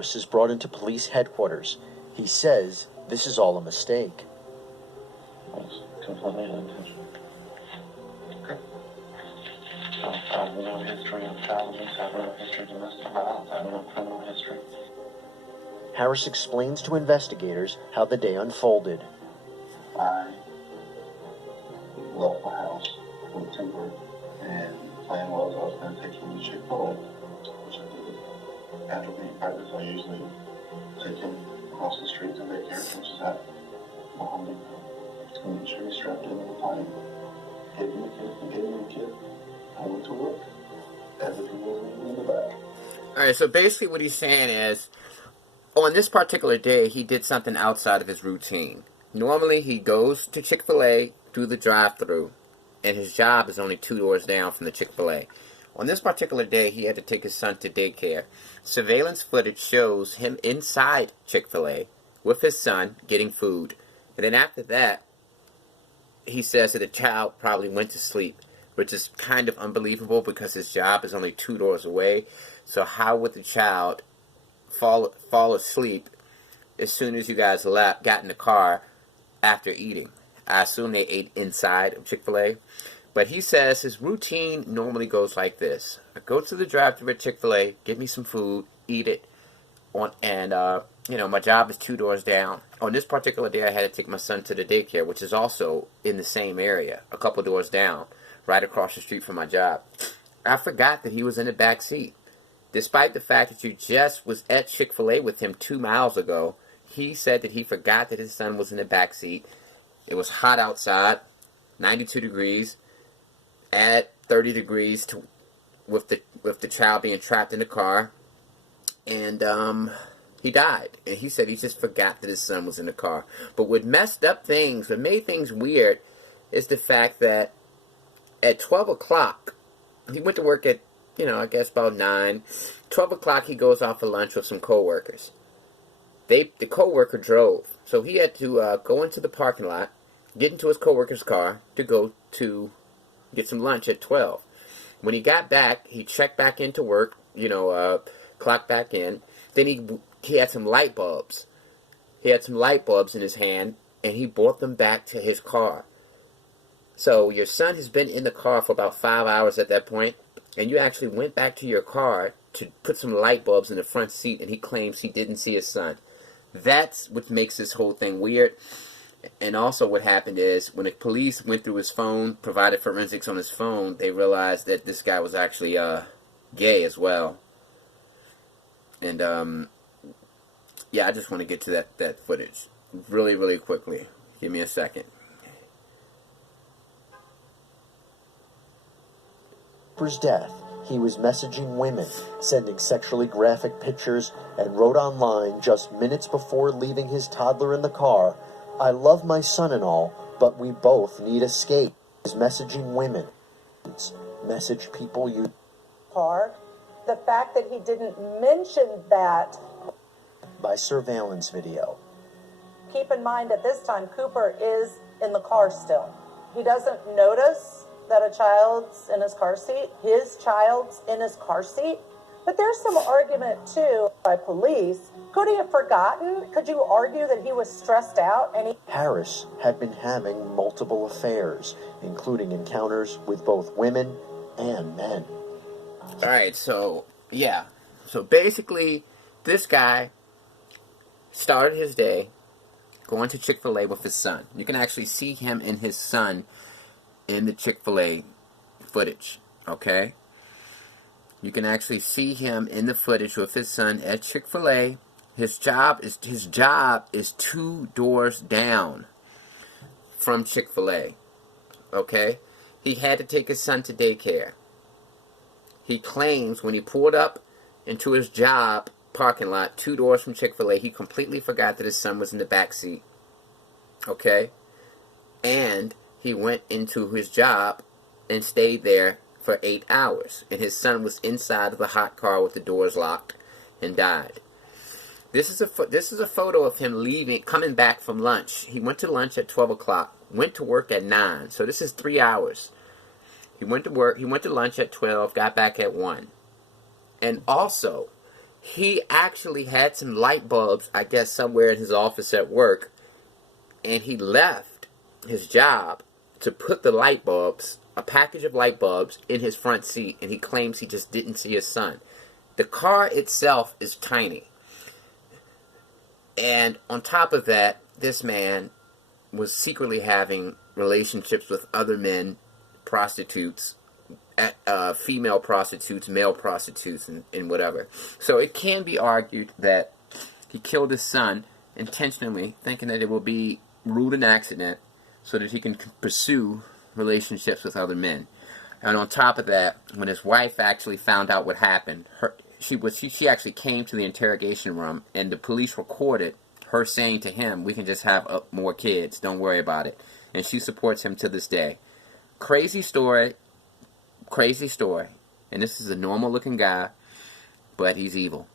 Harris is brought into police headquarters. He says this is all a mistake. It's completely unintentional. I have no history of child abuse. I have no history of domestic violence. I have no criminal history. Harris explains to investigators how the day unfolded. I left my house with timber, and the plan was I was going to take him to Chick Fila, which I did. After being practice, I usually take him across the street to daycare, which is at my home depot. To make sure he's strapped in all the time. Gave him a kid. I went to work as if he wasn't even in the back. Alright, so basically what he's saying is, on this particular day, he did something outside of his routine. Normally, he goes to Chick Fila through the drive-thru, and his job is only 2 doors down from the Chick Fila. On this particular day, he had to take his son to daycare. Surveillance footage shows him inside Chick Fila with his son getting food. And then after that, he says that the child probably went to sleep, which is kind of unbelievable because his job is only 2 doors away. So how would the child fall asleep as soon as you guys got in the car after eating? I assume they ate inside of Chick-fil-A. But he says his routine normally goes like this. I go to the drive-thru at Chick-fil-A, get me some food, eat it, my job is 2 doors down. On this particular day, I had to take my son to the daycare, which is also in the same area, a couple doors down, right across the street from my job. I forgot that he was in the back seat. Despite the fact that you just was at Chick-fil-A with him 2 miles ago, he said that he forgot that his son was in the back seat. It was hot outside, 92 degrees, at 30 degrees with the child being trapped in the car, and he died. And he said he just forgot that his son was in the car. But what made things weird is the fact that at 12 o'clock, he went to work at, I guess about 9. 12 o'clock, he goes off for lunch with some co-workers. The co-worker drove. So he had to go into the parking lot, get into his co-worker's car to go to get some lunch at 12. When he got back, he checked back into work, clocked back in. Then he had some light bulbs. He had some light bulbs in his hand, and he brought them back to his car. So your son has been in the car for about 5 hours at that point, and you actually went back to your car to put some light bulbs in the front seat, and he claims he didn't see his son. That's what makes this whole thing weird. And also what happened is, when the police went through his phone, provided forensics on his phone, they realized that this guy was actually gay as well. And, I just want to get to that footage really, really quickly. Give me a second. For his death, he was messaging women, sending sexually graphic pictures, and wrote online just minutes before leaving his toddler in the car, "I love my son and all, but we both need escape." He's messaging women. Message people you... Car. The fact that he didn't mention that... by surveillance video. Keep in mind at this time, Cooper is in the car still. He doesn't notice that a child's in his car seat. His child's in his car seat. But there's some argument, too, by police. Could he have forgotten? Could you argue that he was stressed out? Harris had been having multiple affairs, including encounters with both women and men. Alright, so basically, this guy started his day going to Chick-fil-A with his son. You can actually see him and his son in the Chick-fil-A footage, okay? You can actually see him in the footage with his son at Chick-fil-A. His job is 2 doors down from Chick-fil-A, okay? He had to take his son to daycare. He claims when he pulled up into his job parking lot 2 doors from Chick-fil-A, he completely forgot that his son was in the back seat, okay? And he went into his job and stayed there for 8 hours. And his son was inside of the hot car with the doors locked and died. This is a photo of him coming back from lunch. He went to lunch at 12 o'clock, went to work at 9. So this is 3 hours. He went to lunch at 12, got back at 1. And also, he actually had some light bulbs, I guess, somewhere in his office at work, and he left his job to put the light bulbs, a package of light bulbs, in his front seat, and he claims he just didn't see his son. The car itself is tiny. And on top of that, this man was secretly having relationships with other men, prostitutes, female prostitutes, male prostitutes, and whatever. So it can be argued that he killed his son intentionally, thinking that it will be ruled an accident so that he can pursue relationships with other men. And on top of that, when his wife actually found out what happened, she actually came to the interrogation room, and the police recorded her saying to him, "We can just have more kids, don't worry about it." And she supports him to this day. Crazy story. And this is a normal looking guy, but he's evil.